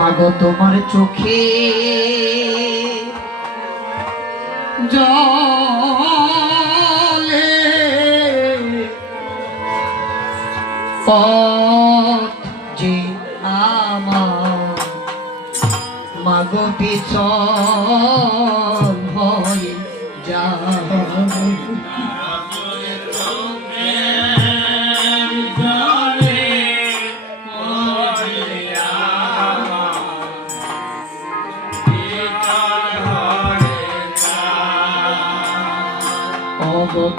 মাগো তোমার চোখে জলে পথ যে আমার মাগো পিছন হয়ে যায়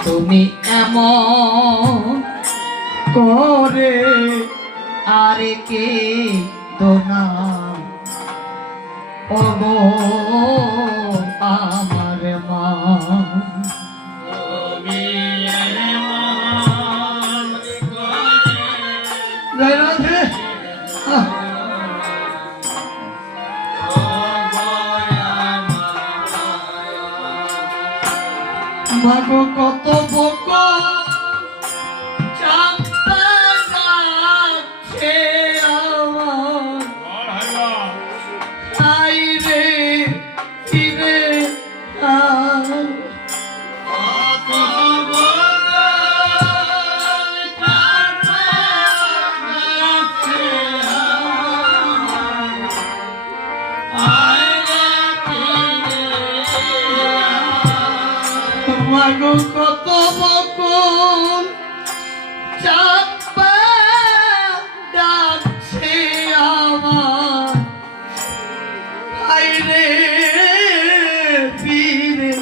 তুমি এমন করে আরে কে দোনা ওগো আমার মা জয় রাধে মাগো কত বক চাপা যাচ্ছে আমার আই রে ফিরে মাগো কত বকুল চাপা ডাকছে আমার আই রে ফিরে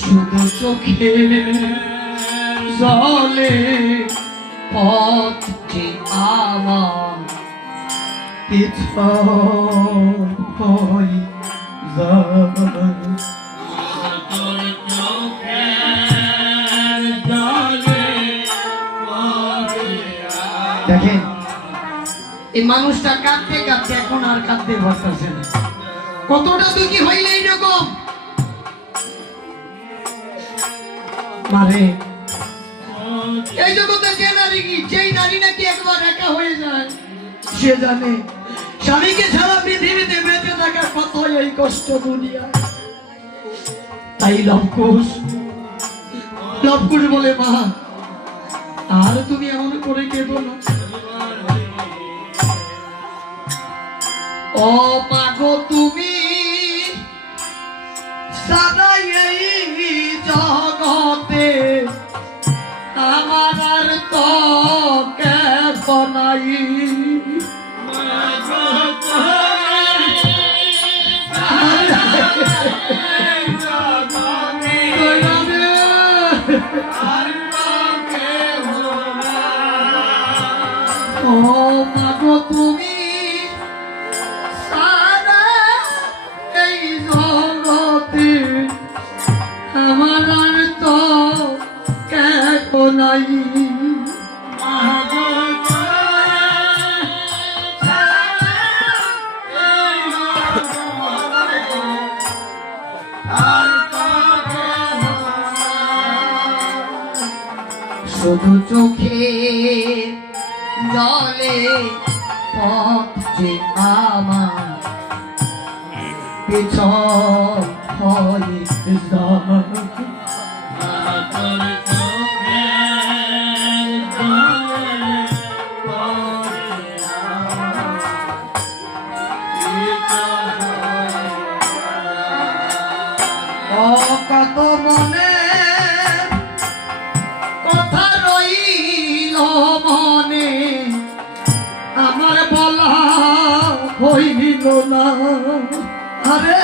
শুধু চোখে জলে পথ যে আমার পিছন হয়ে যায় দেখেন এই মানুষটা কাঁদতে কাঁদতে এখন আর কাঁদতে পারতেছে না কতটা দুঃখী হইলে এইরকম মানে এই জগতে যেই নারী নাকি একবার একা হয়ে যায় সে জানে স্বামীকে ছাড়া পৃথিবীতে বেঁচে থাকা কত এই কষ্ট দুনিয়া তাই লবকুশ বলে মা আর তুমি এমন করে কেঁদো না ও মাগো তুমি সদাই এই জগতে আমার আর তো কেব নাই ও মাগো তুমি সারা এই জগতে আমার আর তো কেব নাই শুধু চোখে জলে পথ যে আমার পিছন হয়ে যায় কত মনে কথা রইল মনে আমার বলা হইল না আরে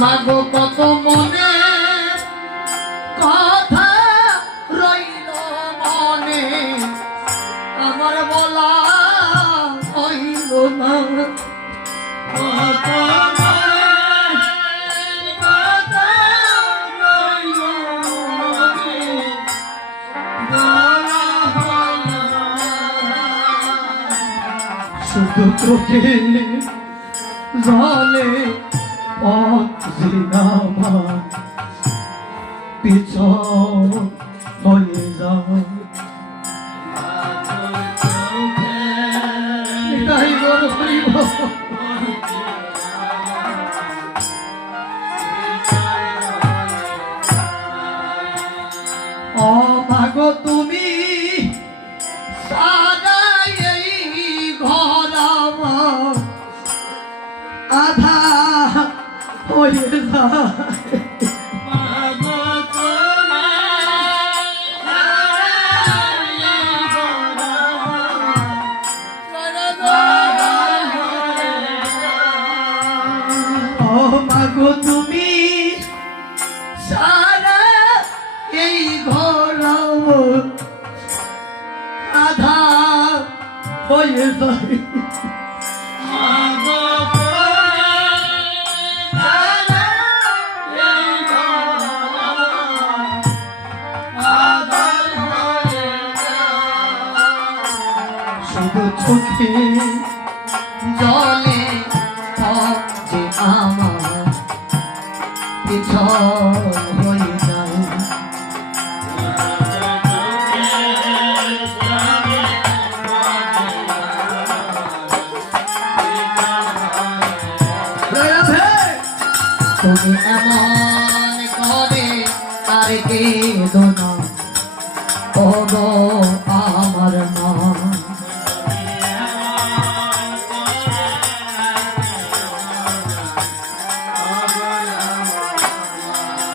মাগো কত মনে কথা রইল মনে আমার বলা হইল না চোখে জলে পথে আমার পিছন হয়ে যায় তাই বড় করিব ও মাগো তুমি সারা এই ঘর আমার আধা হয়ে যায় ও মাগো তুমি সারা এই ঘর আধা হয়ে যায় শুধু চোখে জলে যে আমার পিছন হয়ে যায় তুমি এমন করে আর কে দোনা ও গো